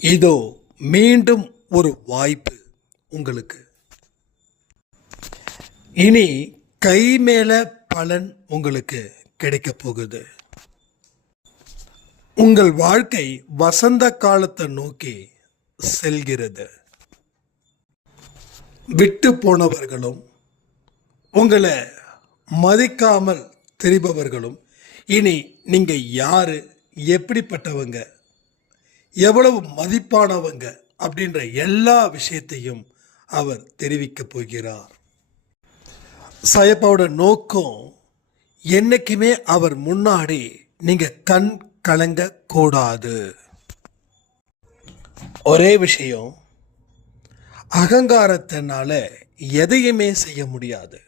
இதோ மீண்டும் ஒரு வாய்ப்பு உங்களுக்கு. இனி கை மேல பலன் உங்களுக்கு கிடைக்க போகுது. உங்கள் வாழ்க்கை வசந்த காலத்தை நோக்கி செல்கிறது. விட்டு போனவர்களும் உங்களை மதிக்காமல் தெரிபவர்களும் இனி நீங்க யாரு, எப்படிப்பட்டவங்க, எவ்வளவு மதிப்பானவங்க அப்படின்ற எல்லா விஷயத்தையும் அவர் தெரிவிக்க போகிறார். சாயப்பாவோட நோக்கம் என்னைக்குமே அவர் முன்னாடி நீங்க கண் கலங்க கூடாது. ஒரே விஷயம், அகங்காரத்தினால எதையுமே செய்ய முடியாது.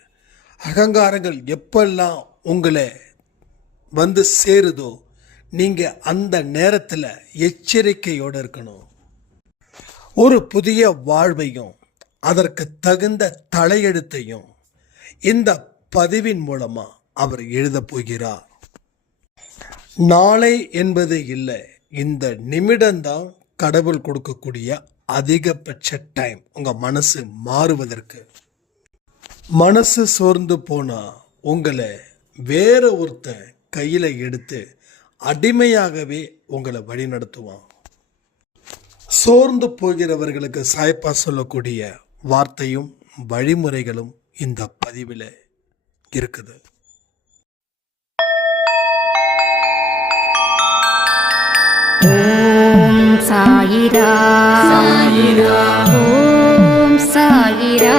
அகங்காரங்கள் எப்பெல்லாம் உங்களை வந்து சேருதோ நீங்க அந்த நேரத்தில் எச்சரிக்கையோடு இருக்கணும். ஒரு புதிய வாழ்வையும் அதற்கு தகுந்த தலையெழுத்தையும் இந்த பதிவின் மூலமா அவர் எழுத போகிறார். நாளை என்பது இல்லை, இந்த நிமிடம்தான் கடவுள் கொடுக்கக்கூடிய அதிகபட்ச டைம் உங்க மனசு மாறுவதற்கு. மனசு சோர்ந்து போனா உங்களை வேற ஒருத்தன் கையில எடுத்து அடிமையாகவே உங்களை வழி நடத்துவான். சோர்ந்து போகிறவர்களுக்கு சாயப்பா சொல்லக்கூடிய வார்த்தையும் வழிமுறைகளும் இந்த பதிவில் இருக்குது. ஓம் சாயிரா சாயிரா, ஓம் சாயிரா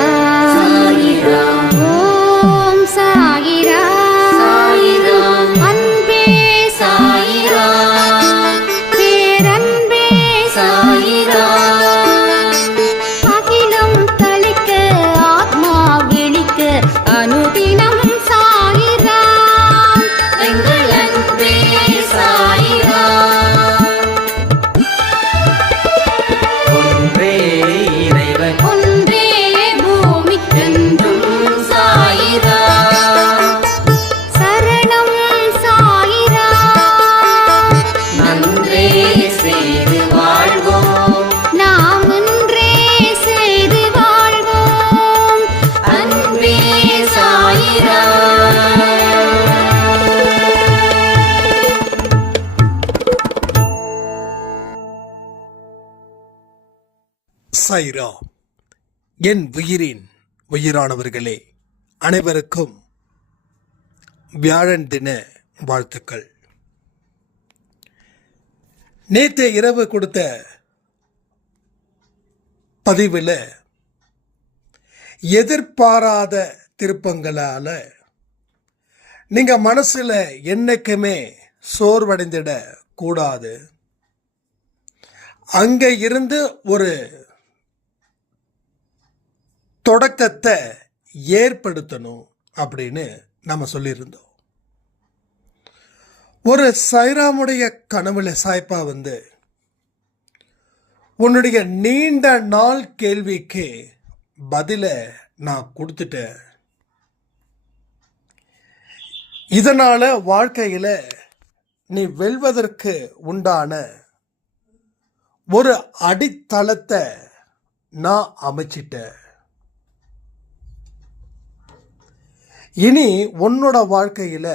சாயிரா, ஓம் சாயிரா சாயிரா, அன்பே சாயிரா, பேரன்பே சாயிரா, அகிலம் தளிக்க ஆத்மா விழிக்க அனுதினம் சாயிரா, எங்கள் அன்பே சாயிரா. ஒன்றே பூமிக்கென்றும் சாயிரா, சரணம் சாயிரா, நன்றே செய்து வாழ்வோம், நாம் ஒன்றே செய்து வாழ்வோம், அன்பே சாயிரா. சாயிரா. என் உயிரின் உயிரானவர்களே, அனைவருக்கும் வியாழன் தின வாழ்த்துக்கள். நேற்று இரவு கொடுத்த பதிவில் எதிர்பாராத திருப்பங்களால நீங்க மனசுல என்னைக்குமே சோர்வடைந்திட கூடாது. அங்க இருந்து ஒரு தொடக்கத்தை ஏற்படுத்தணும் அப்படின்னு நம்ம சொல்லியிருந்தோம். ஒரு சாய்ராமுடைய கனவுல சாய்ப்பா வந்து உன்னுடைய நீண்ட நாள் கேள்விக்கு பதில நான் கொடுத்துட்டேன். இதனால வாழ்க்கையில நீ வெல்வதற்கு உண்டான ஒரு அடித்தளத்தை நான் அமைச்சிட்டேன். இனி உன்னோட வாழ்க்கையில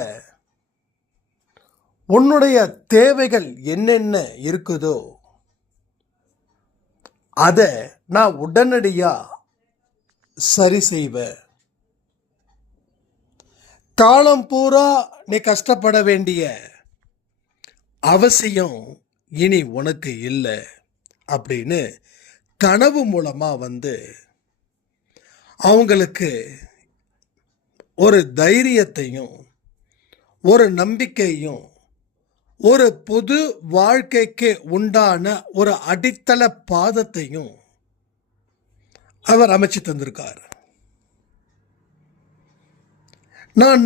உன்னுடைய தேவைகள் என்னென்ன இருக்குதோ அதை நான் உடனடியா சரி செய்வேன். காலம் பூரா நீ கஷ்டப்பட வேண்டிய அவசியம் இனி உனக்கு இல்லை அப்படின்னு கனவு மூலமா வந்து அவங்களுக்கு ஒரு தைரியத்தையும் ஒரு நம்பிக்கையும் ஒரு புது வாழ்க்கைக்கு உண்டான ஒரு அடித்தள பாதத்தையும் அவர் அமைச்சு தந்திருக்கார். நான்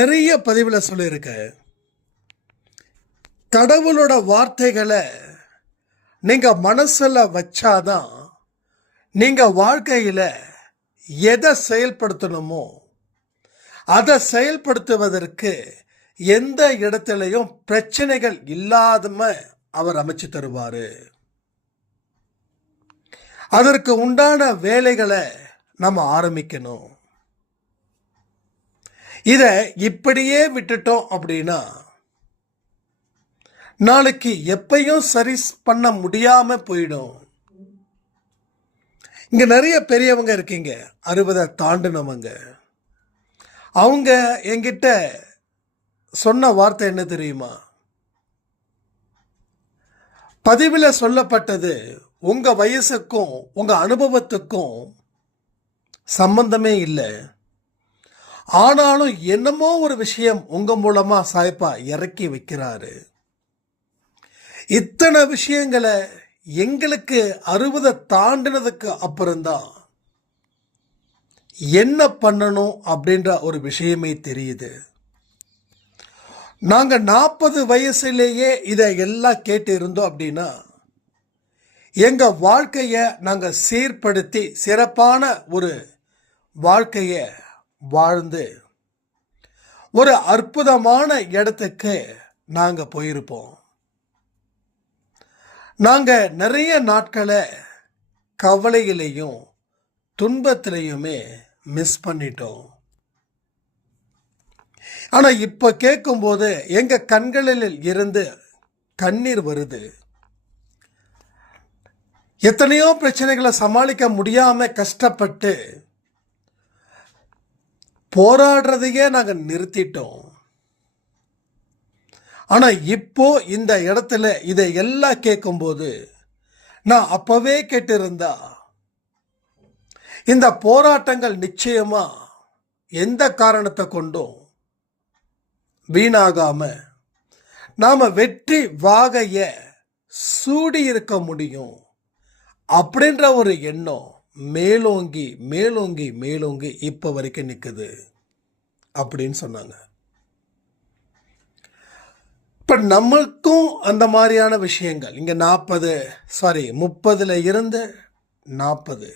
நிறைய பதிவில் சொல்லியிருக்கேன், கடவுளோட வார்த்தைகளை நீங்க மனசுல வச்சாதான் நீங்க வாழ்க்கையில எதை செயல்படுத்தணுமோ அதை செயல்படுத்துவதற்கு எந்த இடத்திலையும் பிரச்சனைகள் இல்லாதம அவர் அமைச்சு தருவாரு. அதற்கு உண்டான வேலைகளை நம்ம ஆரம்பிக்கணும். இதை இப்படியே விட்டுட்டோம் அப்படின்னா நாளைக்கு எப்பயும் சரி பண்ண முடியாம போயிடும். இங்க நிறைய பெரியவங்க இருக்கீங்க, 60 தாண்டினவங்க. அவங்க என்கிட்ட சொன்ன வார்த்தை என்ன தெரியுமா? பதிவில் சொல்லப்பட்டது உங்க வயசுக்கும் உங்க அனுபவத்துக்கும் சம்பந்தமே இல்லை. ஆனாலும் என்னமோ ஒரு விஷயம் உங்க மூலமா சாய்ப்பா இறக்கி வைக்கிறாரு. இத்தனை விஷயங்களை எங்களுக்கு 60 தாண்டினதுக்கு அப்புறம்தான் என்ன பண்ணணும் அப்படின்ற ஒரு விஷயமே தெரியுது. நாங்க 40 வயசுலேயே இதை எல்லாம் கேட்டு இருந்தோம் அப்படின்னா எங்க வாழ்க்கையை நாங்க சீர்படுத்தி சிறப்பான ஒரு வாழ்க்கையை வாழ்ந்து ஒரு அற்புதமான இடத்துக்கு நாங்க போயிருப்போம். நாங்க நிறைய நாட்களை கவலையிலையும் துன்பத்திலையுமே மிஸ் பண்ணிட்டோம். ஆனா இப்ப கேட்கும்போது எங்க கண்களில் இருந்து கண்ணீர் வருது. எத்தனையோ பிரச்சனைகளை சமாளிக்க முடியாம கஷ்டப்பட்டு போராடுறதையே நாங்க நிறுத்திட்டோம். ஆனா இப்போ இந்த இடத்துல இதை எல்லாம் கேட்கும்போது நான் அப்பவே கேட்டிருந்தா இந்த போராட்டங்கள் நிச்சயமா எந்த காரணத்தை கொண்டும் வீணாகாம நாம வெற்றி வாகைய சூடி இருக்க முடியும் அப்படின்ற ஒரு எண்ணம் மேலோங்கி மேலோங்கி மேலோங்கி இப்ப வரைக்கும் நிக்குது அப்படின்னு சொன்னாங்க. இப்ப நம்மளுக்கும் அந்த மாதிரியான விஷயங்கள் இங்க 30 இருந்து 40,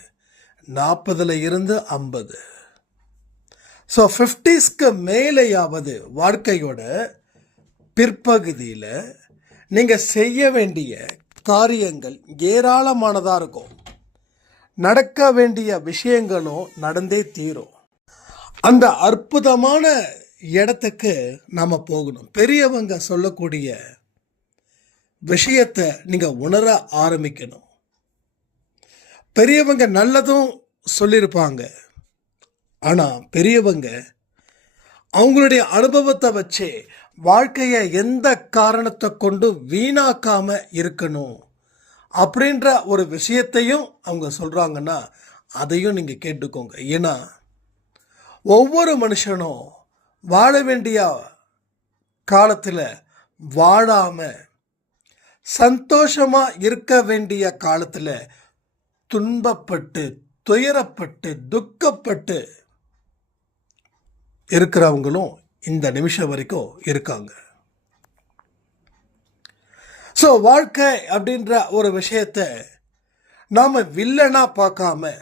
40 இருந்து 50, ஸோ 50ஸ்க்கு மேலேயாவது வாழ்க்கையோட பிற்பகுதியில் நீங்கள் செய்ய வேண்டிய காரியங்கள் ஏராளமானதாக இருக்கும். நடக்க வேண்டிய விஷயங்களும் நடந்தே தீரும். அந்த அற்புதமான இடத்துக்கு நாம் போகணும். பெரியவங்க சொல்லக்கூடிய விஷயத்தை நீங்கள் உணர ஆரம்பிக்கணும். பெரியவங்க நல்லதும் சொல்லியிருப்பாங்க. ஆனால் பெரியவங்க அவங்களுடைய அனுபவத்தை வச்சு வாழ்க்கையை எந்த காரணத்தை கொண்டு வீணாக்காம இருக்கணும் அப்படின்ற ஒரு விஷயத்தையும் அவங்க சொல்கிறாங்கன்னா அதையும் நீங்கள் கேட்டுக்கோங்க. ஏன்னா ஒவ்வொரு மனுஷனும் வாழ வேண்டிய காலத்தில் வாழாமல் சந்தோஷமாக இருக்க வேண்டிய காலத்தில் துன்பப்பட்டு துயரப்பட்டு துக்கப்பட்டு இருக்கிறவங்களும் இந்த நிமிஷம் வரைக்கும் இருக்காங்க. ஸோ வாழ்க்கை அப்படின்ற ஒரு விஷயத்தை நாம் வில்லனா பார்க்காம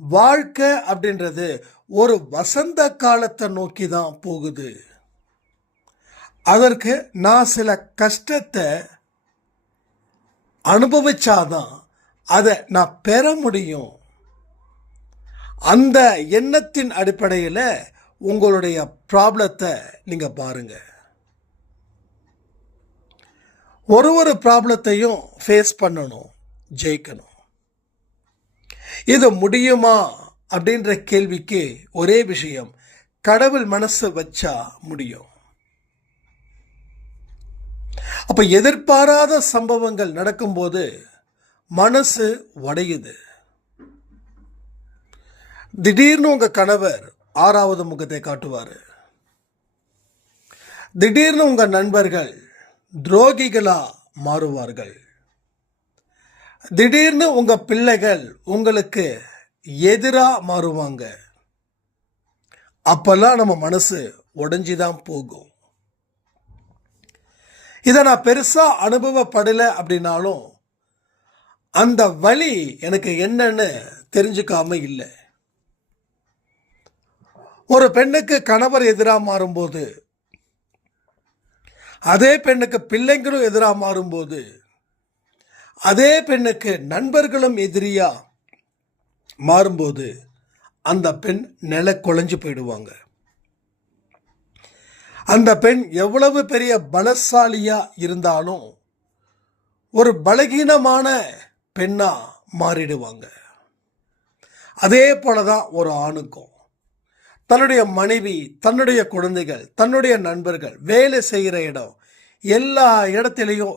வாழ்க்கை அப்படின்றது ஒரு வசந்த காலத்தை நோக்கி தான் போகுது. அதற்கு நான் சில கஷ்டத்தை அனுபவிச்சாதான் அதை நான் பெற முடியும். அந்த எண்ணத்தின் அடிப்படையில் உங்களுடைய ப்ராப்ளத்தை நீங்கள் பாருங்க. ஒரு ப்ராப்ளத்தையும் ஃபேஸ் பண்ணணும், ஜெயிக்கணும். இது முடியுமா அப்படின்ற கேள்விக்கு ஒரே விஷயம், கடவுள் மனசு வச்சா முடியும். அப்ப எதிர்பாராத சம்பவங்கள் நடக்கும்போது மனசு உடையுது. திடீர்னு உங்க கணவர் 6வது முகத்தை காட்டுவார். திடீர்னு உங்க நண்பர்கள் துரோகிகளா மாறுவார்கள். திடீர்னு உங்க பிள்ளைகள் உங்களுக்கு எதிரா மாறுவாங்க. அப்பெல்லாம் நம்ம மனசு உடைஞ்சுதான் போகும். இதை நான் பெருசா அனுபவப்படலை அப்படின்னாலும் அந்த வலி எனக்கு என்னன்னு தெரிஞ்சுக்காம இல்லை. ஒரு பெண்ணுக்கு கணவர் எதிராக மாறும்போது, அதே பெண்ணுக்கு பிள்ளைங்களும் எதிராக மாறும்போது, அதே பெண்ணுக்கு நண்பர்களும் எதிரியா மாறும்போது அந்த பெண் நில குலைஞ்சு போயிடுவாங்க. அந்த பெண் எவ்வளவு பெரிய பலசாலியா இருந்தாலும் ஒரு பலகீனமான பெண்ணா மாறிடுவாங்க. அதே போலதான் ஒரு ஆணுக்கும் தன்னுடைய மனைவி, தன்னுடைய குழந்தைகள், தன்னுடைய நண்பர்கள், வேலை செய்கிற இடம், எல்லா இடத்திலையும்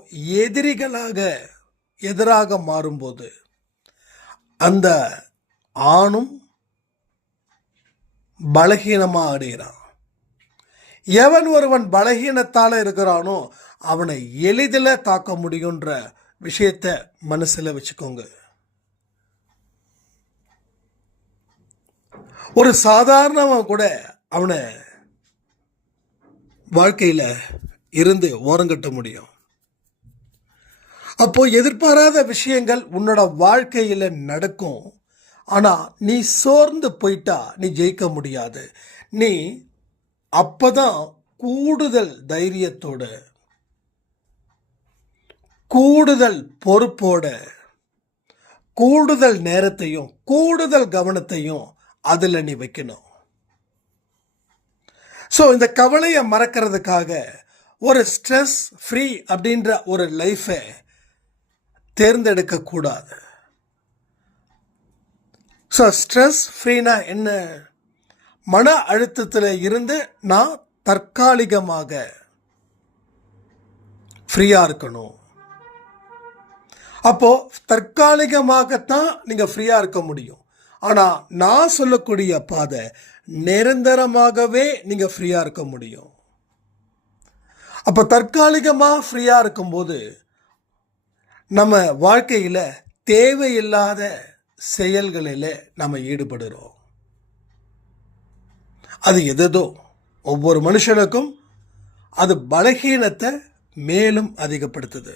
எதிராக மாறும்போது அந்த ஆணும் பலகீனமா அடைகிறான். எவன் ஒருவன் பலகீனத்தால இருக்கிறானோ அவனை எளிதில் தாக்க முடியுன்ற விஷயத்தை மனசுல வச்சுக்கோங்க. ஒரு சாதாரணவன் கூட அவனை வாழ்க்கையில இருந்து ஓரங்கட்ட முடியும். அப்போ எதிர்பாராத விஷயங்கள் உன்னோட வாழ்க்கையில நடக்கும். ஆனா நீ சோர்ந்து போயிட்டா நீ ஜெயிக்க முடியாது. நீ அப்பதான் கூடுதல் தைரியத்தோட, கூடுதல் பொறுப்போட, கூடுதல் நேரத்தையும் கூடுதல் கவனத்தையும் அதுல நீ வைக்கணும். ஸோ இந்த கவலையை மறக்கிறதுக்காக ஒரு ஸ்ட்ரெஸ் ஃப்ரீ அப்படின்ற ஒரு லைஃபை தேர்ந்தெடுக்க கூடாது. ஸோ ஸ்ட்ரெஸ் ஃப்ரீனா என்ன? மன அழுத்தத்தில் இருந்து நான் தற்காலிகமாக ஃப்ரீயா இருக்கணும். அப்போ தற்காலிகமாகத்தான் நீங்க ஃப்ரீயா இருக்க முடியும். ஆனா நான் சொல்லக்கூடிய பாதை நிரந்தரமாகவே நீங்க ஃப்ரீயா இருக்க முடியும். அப்ப தற்காலிகமா ஃப்ரீயா இருக்கும்போது நம்ம வாழ்க்கையில தேவையில்லாத செயல்களில் நம்ம ஈடுபடுறோம். அது எதோ ஒவ்வொரு மனுஷனுக்கும் அது பலகீனத்தை மேலும் அதிகப்படுத்துது.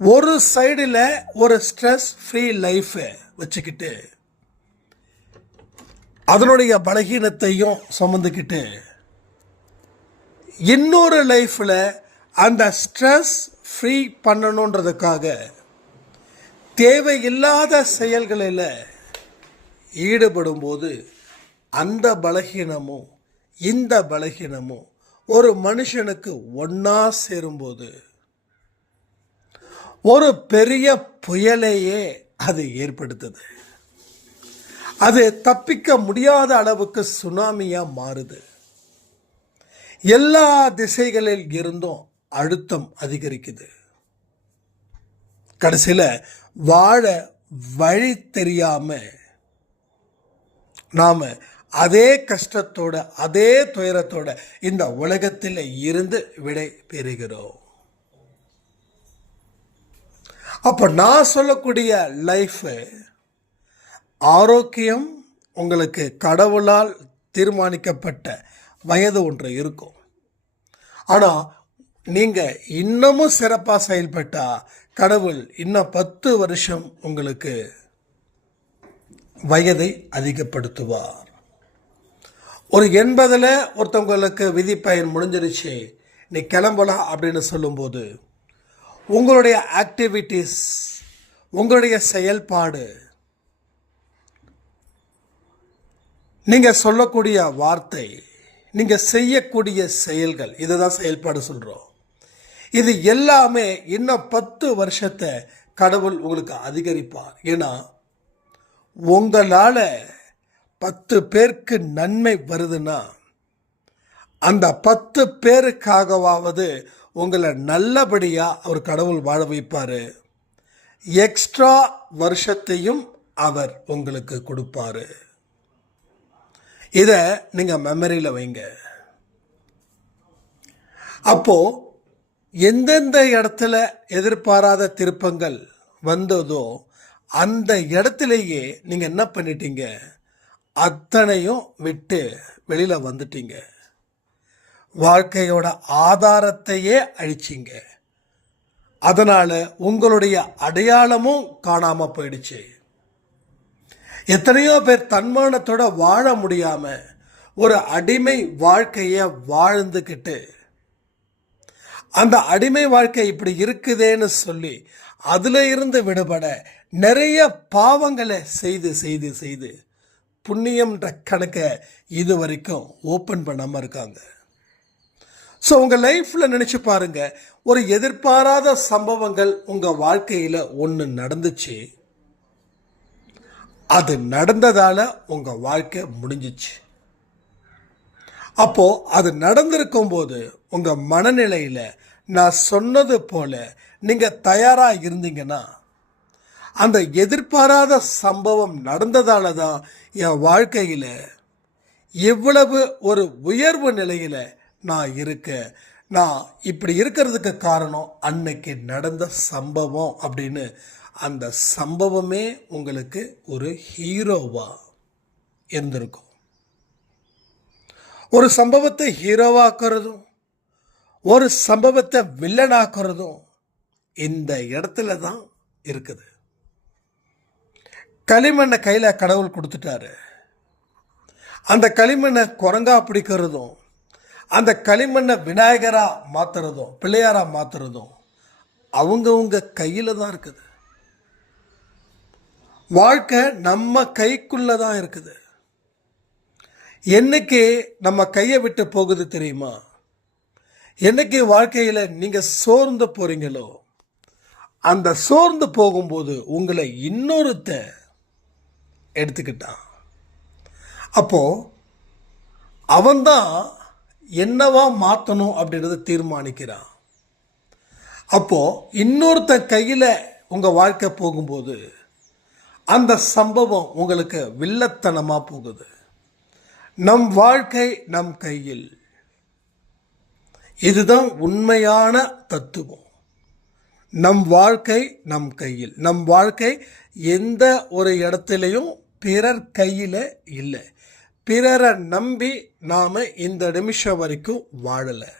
ஒரு சைடில் ஒரு ஸ்ட்ரெஸ் ஃப்ரீ லைஃபை வச்சுக்கிட்டு அதனுடைய பலகீனத்தையும் சுமந்துக்கிட்டு இன்னொரு லைஃப்பில் அந்த ஸ்ட்ரெஸ் ஃப்ரீ பண்ணணுன்றதுக்காக தேவையில்லாத செயல்களில் ஈடுபடும் போது அந்த பலகீனமும் இந்த பலகீனமும் ஒரு மனுஷனுக்கு ஒன்னா சேரும்போது ஒரு பெரிய புயலையே அது ஏற்படுத்துது. அது தப்பிக்க முடியாத அளவுக்கு சுனாமியா மாறுது. எல்லா திசைகளில் இருந்தும் அழுத்தம் அதிகரிக்குது. கடைசியில் வாழ வழி தெரியாம நாம அதே கஷ்டத்தோட அதே துயரத்தோட இந்த உலகத்தில் இருந்து விடை பெறுகிறோம். அப்ப நான் சொல்லக்கூடிய லைஃப் ஆரோக்கியம் உங்களுக்கு கடவுளால் தீர்மானிக்கப்பட்ட வயது ஒன்று இருக்கும். ஆனால் நீங்கள் இன்னமும் சிறப்பாக செயல்பட்டா கடவுள் இன்னும் 10 வருஷம் உங்களுக்கு வயதை அதிகப்படுத்துவார். ஒரு 80ல் ஒருத்தவங்களுக்கு விதி பயன் முடிஞ்சிருச்சு, நீ கிளம்பலாம் அப்படின்னு சொல்லும்போது உங்களுடைய ஆக்டிவிட்டீஸ், உங்களுடைய செயல்பாடு, நீங்கள் சொல்லக்கூடிய வார்த்தை, நீங்கள் செய்யக்கூடிய செயல்கள், இதை தான் செயல்பாடு சொல்கிறோம். இது எல்லாமே இன்னும் 10 வருஷத்தை கடவுள் உங்களுக்கு அதிகரிப்பார். ஏன்னா உங்களால் 10 பேருக்கு நன்மை வருதுன்னா அந்த 10 பேருக்காகவாவது உங்களை நல்லபடியாக அவர் கடவுள் வாழ வைப்பார். எக்ஸ்ட்ரா வருஷத்தையும் அவர் உங்களுக்கு கொடுப்பாரு. இதை நீங்கள் மெமரியில் வைங்க. அப்போது எந்தெந்த இடத்துல எதிர்பாராத திருப்பங்கள் வந்ததோ அந்த இடத்துலையே நீங்கள் என்ன பண்ணிட்டீங்க, அத்தனையும் விட்டு வெளியில் வந்துட்டீங்க. வாழ்க்கையோட ஆதாரத்தையே அழிச்சிங்க. அதனால் உங்களுடைய அடையாளமும் காணாமல் போயிடுச்சு. எத்தனையோ பேர் தன்மானத்தோட வாழ முடியாமல் ஒரு அடிமை வாழ்க்கையை வாழ்ந்துக்கிட்டு அந்த அடிமை வாழ்க்கை இப்படி இருக்குதேன்னு சொல்லி அதில் இருந்து விடுபட நிறைய பாவங்களை செய்து செய்து செய்து புண்ணியம்ன்ற கணக்கை இது வரைக்கும் ஓப்பன் பண்ணாமல் இருக்காங்க. ஸோ உங்கள் லைஃப்பில் நினச்சி பாருங்க, ஒரு எதிர்பாராத சம்பவங்கள் உங்கள் வாழ்க்கையில் ஒன்று நடந்துச்சு, அது நடந்ததால் உங்கள் வாழ்க்கை முடிஞ்சிச்சு. அப்போது அது நடந்திருக்கும் போது உங்கள் மனநிலையில் நான் சொன்னது போல் நீங்கள் தயாராக இருந்தீங்கன்னா, அந்த எதிர்பாராத சம்பவம் நடந்ததால தான் என் வாழ்க்கையில் எவ்வளவு ஒரு உயர்வு நிலையில் நான் இருக்கேன், நான் இப்படி இருக்கிறதுக்கு காரணம் அன்னைக்கு நடந்த சம்பவம் அப்படின்னு அந்த சம்பவமே உங்களுக்கு ஒரு ஹீரோவாக இருந்திருக்கும். ஒரு சம்பவத்தை ஹீரோவாக்குறதும் ஒரு சம்பவத்தை வில்லனாக்குறதும் இந்த இடத்துல தான் இருக்குது. களிமண்ணை கையில் கடவுள் கொடுத்துட்டாரு. அந்த களிமண்ணை குரங்கா பிடிக்கிறதும் அந்த களிமண்ணை விநாயகராக மாற்றுறதும் பிள்ளையாராக மாற்றுறதும் அவங்கவுங்க கையில் தான் இருக்குது. வாழ்க்கை நம்ம கைக்குள்ளே தான் இருக்குது. என்னைக்கு நம்ம கையை விட்டு போகுது தெரியுமா? என்னைக்கு வாழ்க்கையில் நீங்கள் சோர்ந்து போகிறீங்களோ, அந்த சோர்ந்து போகும்போது உங்களை இன்னொருத்த எடுத்துக்கிட்டான். அப்போது அவன்தான் என்னவா மாற்றணும் அப்படின்றத தீர்மானிக்கிறான். அப்போது இன்னொருத்த கையில் உங்கள் வாழ்க்கை போகும்போது அந்த சம்பவம் உங்களுக்கு வில்லத்தனமாக போகுது. நம் வாழ்க்கை நம் கையில். இதுதான் உண்மையான தத்துவம். நம் வாழ்க்கை நம் கையில். நம் வாழ்க்கை எந்த ஒரு இடத்துலையும் பிறர் கையில் இல்லை. பிறரை நம்பி நாம் இந்த நிமிஷம் வரைக்கும் வாழலை.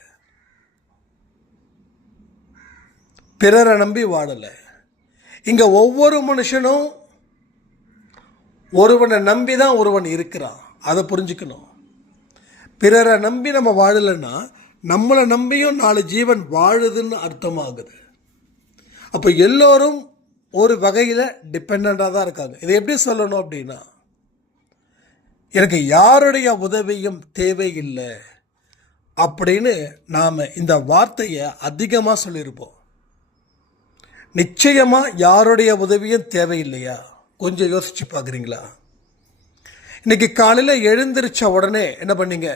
பிறரை நம்பி வாழலை. இங்கே ஒவ்வொரு மனுஷனும் ஒருவனை நம்பி தான் ஒருவன் இருக்கிறான். அதை புரிஞ்சுக்கணும். பிறரை நம்பி நம்ம வாழலைன்னா நம்மளை நம்பியும் 4 ஜீவன் வாழுதுன்னு அர்த்தமாகுது. அப்போ எல்லோரும் ஒரு வகையில் டிபெண்ட்டாக தான் இருக்காங்க. இதை எப்படி சொல்லணும் அப்படின்னா, எனக்கு யாருடைய உதவியும் தேவையில்லை அப்படின்னு நாம் இந்த வார்த்தையை அதிகமாக சொல்லியிருப்போம். நிச்சயமாக யாருடைய உதவியும் தேவையில்லையா? கொஞ்சம் யோசிச்சு பார்க்குறீங்களா? இன்னைக்கு காலையில் எழுந்திரிச்ச உடனே என்ன பண்ணீங்க?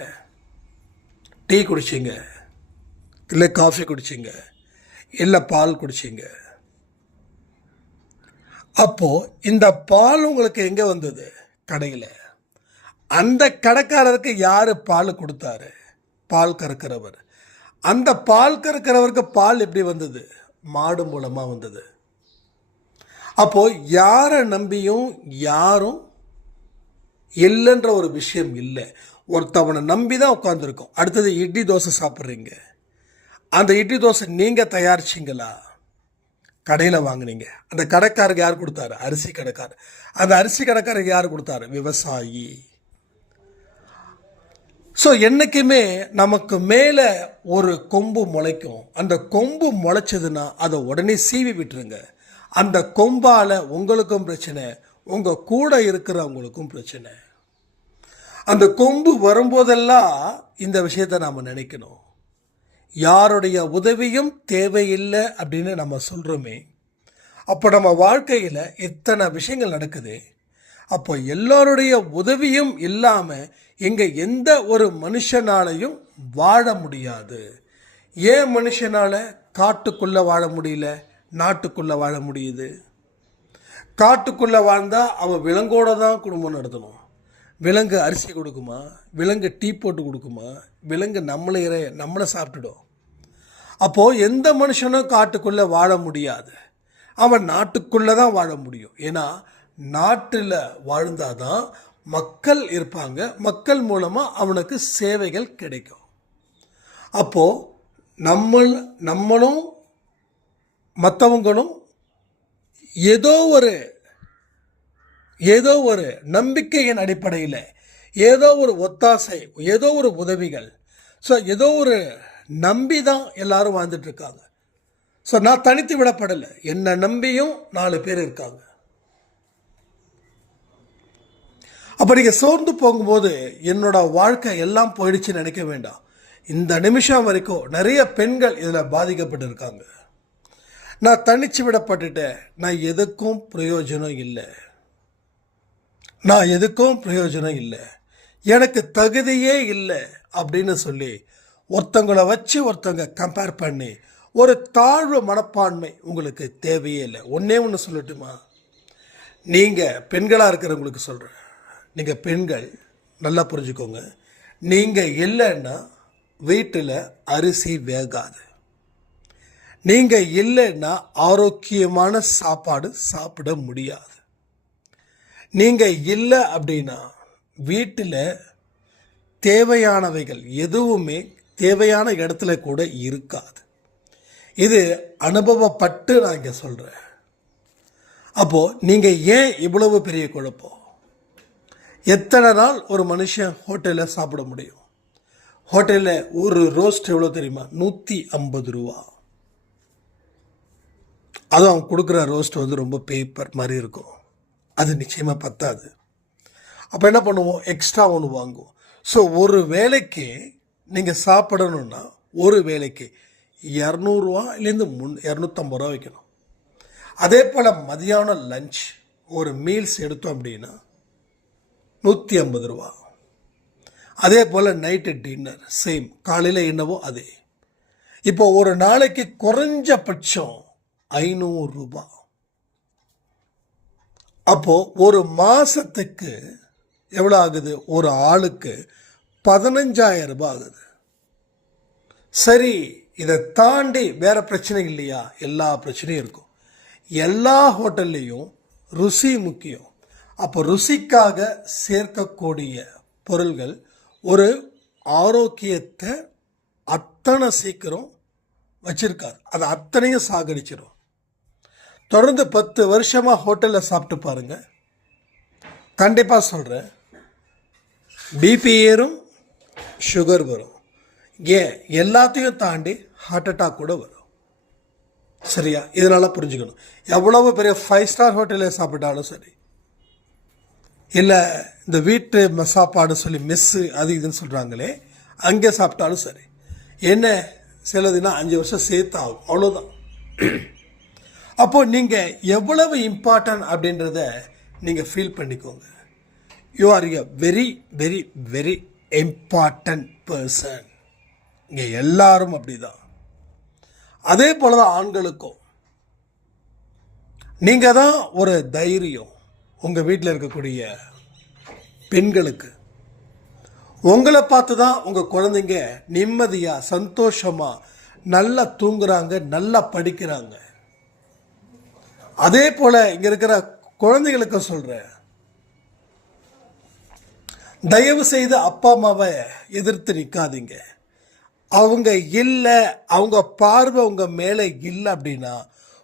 டீ குடிச்சிங்க, இல்லை காஃபி குடிச்சிங்க, இல்லை பால் குடிச்சிங்க. அப்போது இந்த பால் உங்களுக்கு எங்கே வந்தது? கடையில். அந்த கடைக்காரருக்கு யார் பால் கொடுத்தாரு? பால் கறக்கிறவர். அந்த பால் கறக்கிறவருக்கு பால் எப்படி வந்தது? மாடு மூலமாக வந்தது. அப்போது யாரை நம்பியும் யாரும் இல்லைன்ற ஒரு விஷயம் இல்லை. ஒருத்தவனை நம்பி தான் உட்காந்துருக்கோம். அடுத்தது இட்லி தோசை சாப்பிட்றீங்க. அந்த இட்லி தோசை நீங்கள் தயாரிச்சிங்களா? கடையில் வாங்கினீங்க. அந்த கடைக்காரருக்கு யார் கொடுத்தாரு? அரிசி கடைக்காரர். அந்த அரிசி கடைக்காரருக்கு யார் கொடுத்தாரு? விவசாயி. ஸோ என்றைக்குமே நமக்கு மேலே ஒரு கொம்பு முளைக்கும். அந்த கொம்பு முளைச்சதுன்னா அதை உடனே சீவி விட்டுருங்க. அந்த கொம்பால் உங்களுக்கும் பிரச்சனை, உங்கள் கூட இருக்கிறவங்களுக்கும் பிரச்சனை. அந்த கொம்பு வரும்போதெல்லாம் இந்த விஷயத்தை நாம் நினைக்கணும். யாருடைய உதவியும் தேவையில்லை அப்படின்னு நம்ம சொல்கிறோமே, அப்போ நம்ம வாழ்க்கையில் எத்தனை விஷயங்கள் நடக்குது. அப்போ எல்லோருடைய உதவியும் இல்லாமல் இங்கே எந்த ஒரு மனுஷனாலையும் வாழ முடியாது. ஏன் மனுஷனால் காட்டுக்குள்ளே வாழ முடியல, நாட்டுக்குள்ளே வாழ முடியுது? காட்டுக்குள்ளே வாழ்ந்தால் அவன் விலங்கோடு தான் குடும்பம் நடத்தணும். விலங்கு அரிசி கொடுக்குமா? விலங்கு டீ போட்டு கொடுக்குமா? விலங்கு நம்மளை சாப்பிட்டுடும். அப்போது எந்த மனுஷனும் காட்டுக்குள்ளே வாழ முடியாது. அவன் நாட்டுக்குள்ளே தான் வாழ முடியும். ஏன்னா நாட்டில் வாழ்ந்தாதான் மக்கள் இருப்பாங்க. மக்கள் மூலமாக அவனுக்கு சேவைகள் கிடைக்கும். அப்போது நம்மளும் மற்றவங்களும் ஏதோ ஒரு நம்பிக்கையின் அடிப்படையில் ஏதோ ஒரு ஒத்தாசை, ஏதோ ஒரு உதவிகள், ஸோ ஏதோ ஒரு நம்பி தான் எல்லாரும் வாழ்ந்துட்டுருக்காங்க. ஸோ நான் தனித்து விடப்படலை, என்னை நம்பியும் 4 பேர் இருக்காங்க. அப்போ நீங்கள் சோர்ந்து போகும்போது என்னோட வாழ்க்கை எல்லாம் போயிடுச்சுன்னு நினைக்க வேண்டாம். இந்த நிமிஷம் வரைக்கும் நிறைய பெண்கள் இதில் பாதிக்கப்பட்டு இருக்காங்க. நான் தனிச்சு விடப்பட்டுட்டேன், நான் எதுக்கும் பிரயோஜனம் இல்லை, எனக்கு தகுதியே இல்லை அப்படின்னு சொல்லி ஒருத்தங்களை வச்சு ஒருத்தங்க கம்பேர் பண்ணி ஒரு தாழ்வு மனப்பான்மை உங்களுக்கு தேவையே இல்லை. ஒன்றே ஒன்று சொல்லட்டுமா, நீங்கள் பெண்களாக இருக்கிறவங்களுக்கு சொல்கிறேன், நீங்கள் பெண்கள் நல்லா புரிஞ்சுக்கோங்க, நீங்கள் இல்லைன்னா வீட்டில் அரிசி வேகாது, நீங்கள் இல்லைன்னா ஆரோக்கியமான சாப்பாடு சாப்பிட முடியாது, நீங்கள் இல்லை அப்படின்னா வீட்டில் தேவையானவைகள் எதுவுமே தேவையான இடத்துல கூட இருக்காது. இது அனுபவப்பட்டு நான் இங்கே சொல்கிறேன். அப்போது நீங்கள் ஏன் இவ்வளவு பெரிய குழப்பம்? எத்தனை நாள் ஒரு மனுஷன் ஹோட்டலில் சாப்பிட முடியும்? ஹோட்டலில் ஒரு ரோஸ்ட் எவ்வளோ தெரியுமா? 150 ரூபா. அதுவும் அவங்க கொடுக்குற ரோஸ்ட் வந்து ரொம்ப பேப்பர் மாதிரி இருக்கும், அது நிச்சயமாக பத்தாது. அப்போ என்ன பண்ணுவோம், எக்ஸ்ட்ரா ஒன்று வாங்குவோம். ஸோ ஒரு வேலைக்கு நீங்கள் சாப்பிடணுன்னா ஒரு வேலைக்கு 200 ரூபாயிலேருந்து 250 ரூபா வைக்கணும். அதே போல் மதியானம் லஞ்ச் ஒரு மீல்ஸ் எடுத்தோம் அப்படின்னா 150 ரூபா. அதே போல் நைட்டு டின்னர் சேம், காலையில் என்னவோ அதே. இப்போ ஒரு நாளைக்கு குறைஞ்சபட்சம் 500 ரூபா. அப்போது ஒரு மாதத்துக்கு எவ்வளோ ஆகுது? ஒரு ஆளுக்கு 15,000 ரூபாய் ஆகுது. சரி, இதை தாண்டி வேறு பிரச்சனை இல்லையா? எல்லா பிரச்சனையும் இருக்கும். எல்லா ஹோட்டல்லையும் ருசி முக்கியம். அப்போ ருசிக்காக சேர்க்கக்கூடிய பொருள்கள் ஒரு ஆரோக்கியத்தை அத்தனை சீக்கிரம் வச்சிருக்காது, அது அத்தனையும் சாகடிச்சிடும். தொடர்ந்து 10 வருஷமாக ஹோட்டலில் சாப்பிட்டு பாருங்கள், கண்டிப்பாக சொல்கிறேன், பிபி ஏறும், சுகர் வரும், ஏன் எல்லாத்தையும் தாண்டி ஹார்ட் அட்டாக் கூட வரும். சரியா? இதனால் புரிஞ்சுக்கணும். எவ்வளவு பெரிய 5 ஸ்டார் ஹோட்டலில் சாப்பிட்டாலும் சரி, இல்லை இந்த வீட்டு சாப்பாடு சொல்லி மெஸ்ஸு அது இதுன்னு சொல்கிறாங்களே, அங்கே சாப்பிட்டாலும் சரி, என்ன சிலதுன்னா 5 வருஷம் சேர்த்து ஆகும், அவ்வளோதான். அப்போது நீங்கள் எவ்வளவு இம்பார்ட்டன்ட் அப்படின்றத நீங்கள் ஃபீல் பண்ணிக்கோங்க. You are a very very very important person. இங்கே எல்லாரும் அப்படி தான். அதே போல தான் ஆண்களுக்கும். நீங்கள் தான் ஒரு தைரியம் உங்கள் வீட்டில் இருக்கக்கூடிய பெண்களுக்கு. உங்களை பார்த்து தான் உங்கள் குழந்தைங்க நிம்மதியாக சந்தோஷமாக நல்லா தூங்குறாங்க, நல்லா படிக்கிறாங்க. அதே போல் இங்கே இருக்கிற குழந்தைகளுக்கு சொல்கிறேன், தயவு செய்து அப்பா அம்மாவை எதிர்த்து நிற்காதீங்க. அவங்க இல்லை, அவங்க பார்வை உங்கள் மேலே இல்லை அப்படின்னா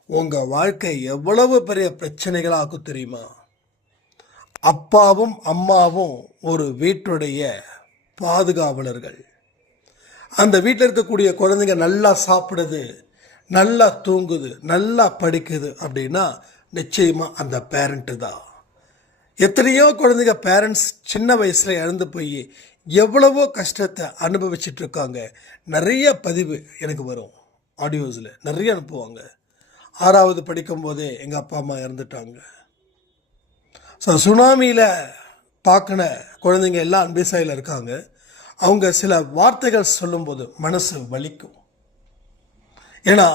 உங்கள் வாழ்க்கை எவ்வளவு பெரிய பிரச்சனைகளாகும் தெரியுமா? அப்பாவும் அம்மாவும் ஒரு வீட்டுடைய பாதுகாவலர்கள். அந்த வீட்டில் இருக்கக்கூடிய குழந்தைங்க நல்லா சாப்பிடுது, நல்லா தூங்குது, நல்லா படிக்குது அப்படின்னா நிச்சயமாக அந்த பேரண்ட்டு தான். எத்தனையோ குழந்தைங்க பேரண்ட்ஸ் சின்ன வயசில் இழந்து போய் எவ்வளவோ கஷ்டத்தை அனுபவிச்சுட்டு இருக்காங்க. நிறைய பதிவு எனக்கு வரும், ஆடியோஸில் நிறைய அனுப்புவாங்க. 6வது படிக்கும்போதே எங்கள் அப்பா அம்மா இறந்துட்டாங்க. ஸோ சுனாமியில் பார்க்கின குழந்தைங்க எல்லாம் அன்பேசாயில் இருக்காங்க. அவங்க சில வார்த்தைகள் சொல்லும்போது மனசு வலிக்கும். ஏன்னா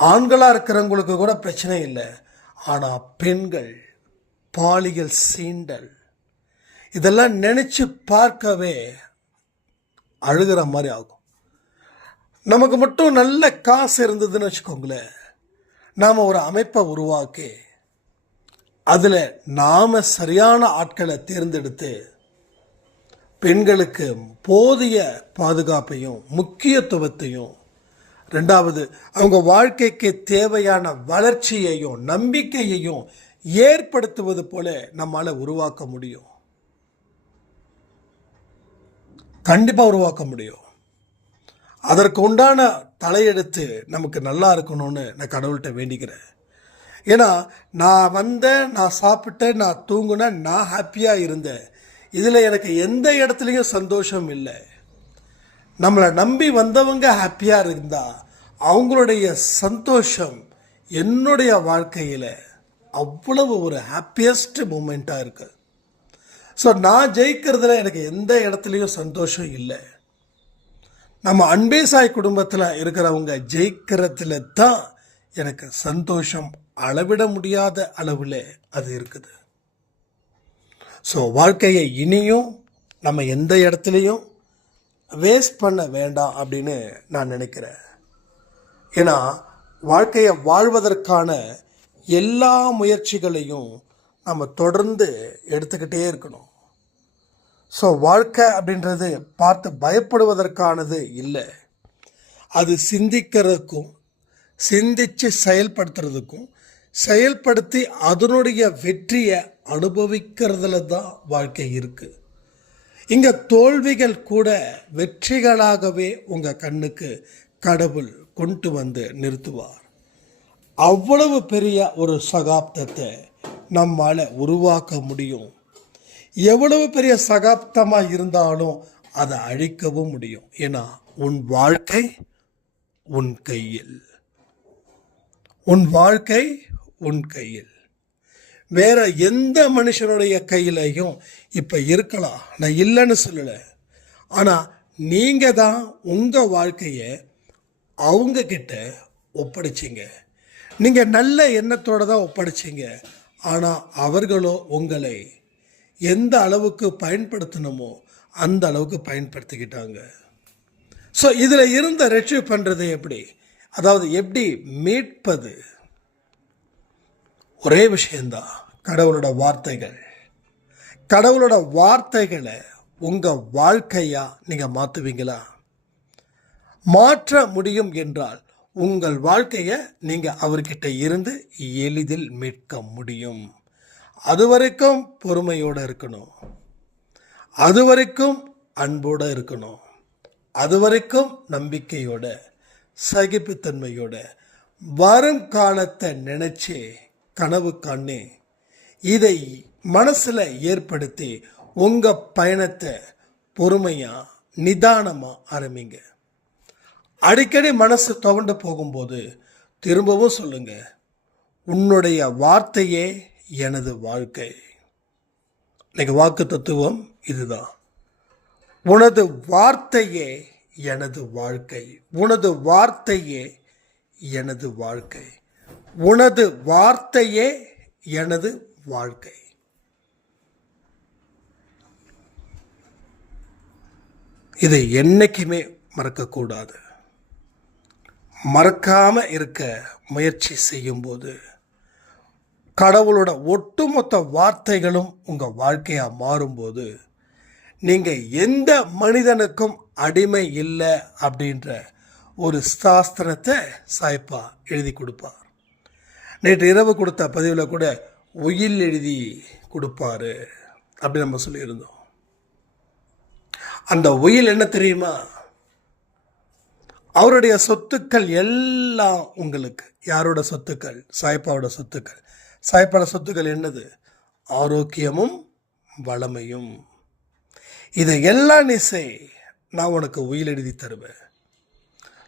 ஆண்களாக இருக்கிறவங்களுக்கு கூட பிரச்சனை இல்லை, ஆனால் பெண்கள் பாலியல் சீண்டல் இதெல்லாம் நினச்சி பார்க்கவே அழுகிற மாதிரி ஆகும். நமக்கு மட்டும் நல்ல காசு இருந்ததுன்னு வச்சுக்கோங்களேன், நாம் ஒரு அமைப்பை உருவாக்கி அதில் நாம் சரியான ஆட்களை தேர்ந்தெடுத்து பெண்களுக்கு போதிய பாதுகாப்பையும் முக்கியத்துவத்தையும், 2வது அவங்க வாழ்க்கைக்கு தேவையான வளர்ச்சியையும் நம்பிக்கையையும் ஏற்படுத்துவது போல நம்மால் உருவாக்க முடியும். கண்டிப்பாக உருவாக்க முடியும். அதற்கு உண்டான தலையெடுத்து நமக்கு நல்லா இருக்கணும்னு நான் கடவுள்கிட்ட வேண்டிக்கிறேன். ஏன்னா நான் வந்தேன், நான் சாப்பிட்டேன், நான் தூங்குனேன், நான் ஹாப்பியாக இருந்தேன். இதில் எனக்கு எந்த இடத்துலையும் சந்தோஷம் இல்லை. நம்மளை நம்பி வந்தவங்க ஹாப்பியாக இருந்தால் அவங்களுடைய சந்தோஷம் என்னுடைய வாழ்க்கையில் அவ்வளவு ஒரு ஹாப்பியஸ்ட் மூமெண்ட்டாக இருக்குது. ஸோ நான் ஜெயிக்கிறதுல எனக்கு எந்த இடத்துலையும் சந்தோஷம் இல்லை. நம்ம அன்பே சாய் குடும்பத்தில் இருக்கிறவங்க ஜெயிக்கிறதுல தான் எனக்கு சந்தோஷம் அளவிட முடியாத அளவில் அது இருக்குது. ஸோ வாழ்க்கையை இனியும் நம்ம எந்த இடத்துலையும் வேஸ்ட் பண்ண வேண்டாம் அப்படின்னு நான் நினைக்கிறேன். ஏன்னா வாழ்க்கையை வாழ்வதற்கான எல்லா முயற்சிகளையும் நம்ம தொடர்ந்து எடுத்துக்கிட்டே இருக்கணும். ஸோ வாழ்க்கை அப்படின்றது பார்த்து பயப்படுவதற்கானது இல்லை. அது சிந்திக்கிறதுக்கும் சிந்தித்து செயல்படுத்துறதுக்கும் செயல்படுத்தி அதனுடைய வெற்றியை அனுபவிக்கிறதுல தான் வாழ்க்கை இருக்குது. இங்கே தோல்விகள் கூட வெற்றிகளாகவே உங்கள் கண்ணுக்கு கடவுள் கொண்டு வந்து நிறுத்துவார். அவ்வளவு பெரிய ஒரு சகாப்தத்தை நம்மால் உருவாக்க முடியும். எவ்வளவு பெரிய சகாப்தமாக இருந்தாலும் அதை அழிக்கவும் முடியும். ஏன்னா உன் வாழ்க்கை உன் கையில், உன் வாழ்க்கை உன் கையில். வேற எந்த மனுஷனுடைய கையிலையும் இப்போ இருக்கலாம், நான் இல்லைன்னு சொல்லலை. ஆனால் நீங்கள் தான் உங்கள் வாழ்க்கையை அவங்க கிட்ட ஒப்படைச்சிங்க. நீங்கள் நல்ல எண்ணத்தோடு தான் ஒப்படைச்சிங்க. ஆனால் அவர்களோ உங்களை எந்த அளவுக்கு பயன்படுத்தணுமோ அந்த அளவுக்கு பயன்படுத்திக்கிட்டாங்க. ஸோ இதில் இருந்த ரெட்ரீவ் பண்ணுறது எப்படி, அதாவது எப்படி மீட்பது, ஒரே விஷயந்தான், கடவுளோட வார்த்தைகள். கடவுளோட வார்த்தைகளை உங்கள் வாழ்க்கையாக நீங்கள் மாற்றுவீங்களா? மாற்ற முடியும் என்றால் உங்கள் வாழ்க்கையை நீங்கள் அவர்கிட்ட இருந்து எளிதில் மீட்க முடியும். அது வரைக்கும் பொறுமையோடு இருக்கணும், அது வரைக்கும் அன்போடு இருக்கணும், அது வரைக்கும் நம்பிக்கையோட சகிப்புத்தன்மையோட வரும் காலத்தை நினச்சி கனவு காணி இதை மனசில் ஏற்படுத்தி உங்கள் பயணத்தை பொறுமையாக நிதானமாக ஆரம்பிங்க. அடிக்கடி மனசு துவண்டு போகும்போது திரும்பவும் சொல்லுங்க, உன்னுடைய வார்த்தையே எனது வாழ்க்கை. இன்னைக்கு வாக்கு தத்துவம் இதுதான். உனது வார்த்தையே எனது வாழ்க்கை, உனது வார்த்தையே எனது வாழ்க்கை, உனது வார்த்தையே எனது வாழ்க்கை. இதை என்னைக்குமே மறக்கக்கூடாது. மறக்காம இருக்க முயற்சி செய்யும்போது கடவுளோட ஒட்டுமொத்த வார்த்தைகளும் உங்கள் வாழ்க்கையாக மாறும்போது நீங்கள் எந்த மனிதனுக்கும் அடிமை இல்லை அப்படின்ற ஒரு சாஸ்திரத்தை சாய்ப்பா எழுதி கொடுப்பார். நேற்று இரவு கொடுத்த பதிவில் கூட உயில் எழுதி கொடுப்பாரு அப்படி நம்ம சொல்லியிருந்தோம். அந்த உயில் என்ன தெரியுமா? அவருடைய சொத்துக்கள் எல்லாம் உங்களுக்கு. யாரோட சொத்துக்கள்? சாய்ப்பாவோட சொத்துக்கள். சாய்ப்பாவோட சொத்துக்கள் என்னது? ஆரோக்கியமும் வளமையும். இதை எல்லாம் நீ செய், நான் உனக்கு உயில் எழுதி தருவேன்.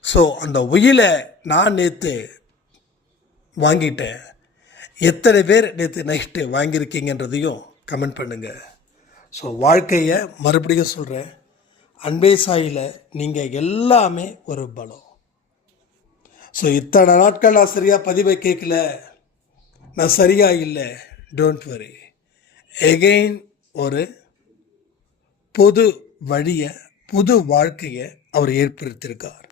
ஸோ அந்த உயிலை நான் நேற்று வாங்கிட்டேன். எத்தனை பேர் நேற்று நைட்டு வாங்கியிருக்கீங்கன்றதையும் கமெண்ட் பண்ணுங்கள். ஸோ வாழ்க்கையை மறுபடியும் சொல்கிறேன், அன்பே சாயில் நீங்கள் எல்லாமே ஒரு பலம். ஸோ இத்தனை நாட்கள் நான் சரியாக பதிவை கேட்கல, நான் சரியாக இல்லை, டோன்ட் வரி. எகெயின் ஒரு புது வழியை, புது வாழ்க்கையை அவர் ஏற்படுத்தியிருக்கார்.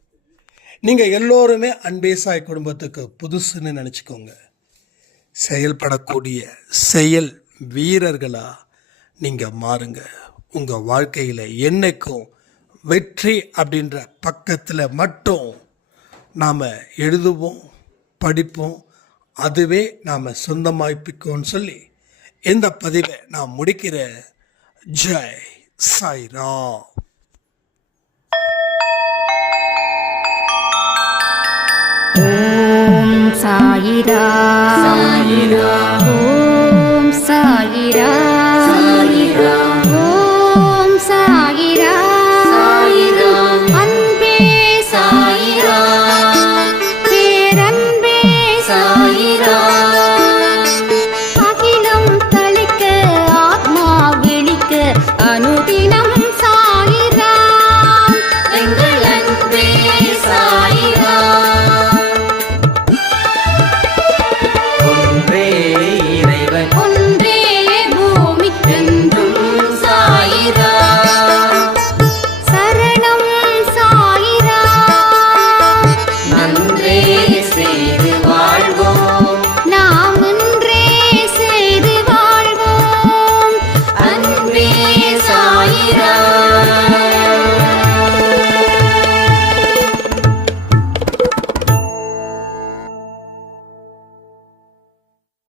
நீங்கள் எல்லோருமே அன்பே சாய் குடும்பத்துக்கு புதுசுன்னு நினச்சிக்கோங்க. செயல்படக்கூடிய செயல் வீரர்களாக நீங்கள் மாறுங்க. உங்கள் வாழ்க்கையில் என்னைக்கும் வெற்றி அப்படின்ற பக்கத்தில் மட்டும் நாம் எழுதுவோம், படிப்போம், அதுவே நாம் சொந்தமாய்ப்பிக்கோன்னு சொல்லி இந்த பதிவை நான் முடிக்கிறேன். ஜெய் சாய்ராம். ஓம் சாயிரா சாயிரா ஓம் சாயிரா சாயிரா ஓம் சாயிரா சாயிரா அன்பே சாயிரா பேரன்பே சாயிரா அகிலம் தளிக்க ஆத்மா விழிக்க அனுதினம் சாயிரா எங்கள் அன்பே சாயிரா ஒன்றே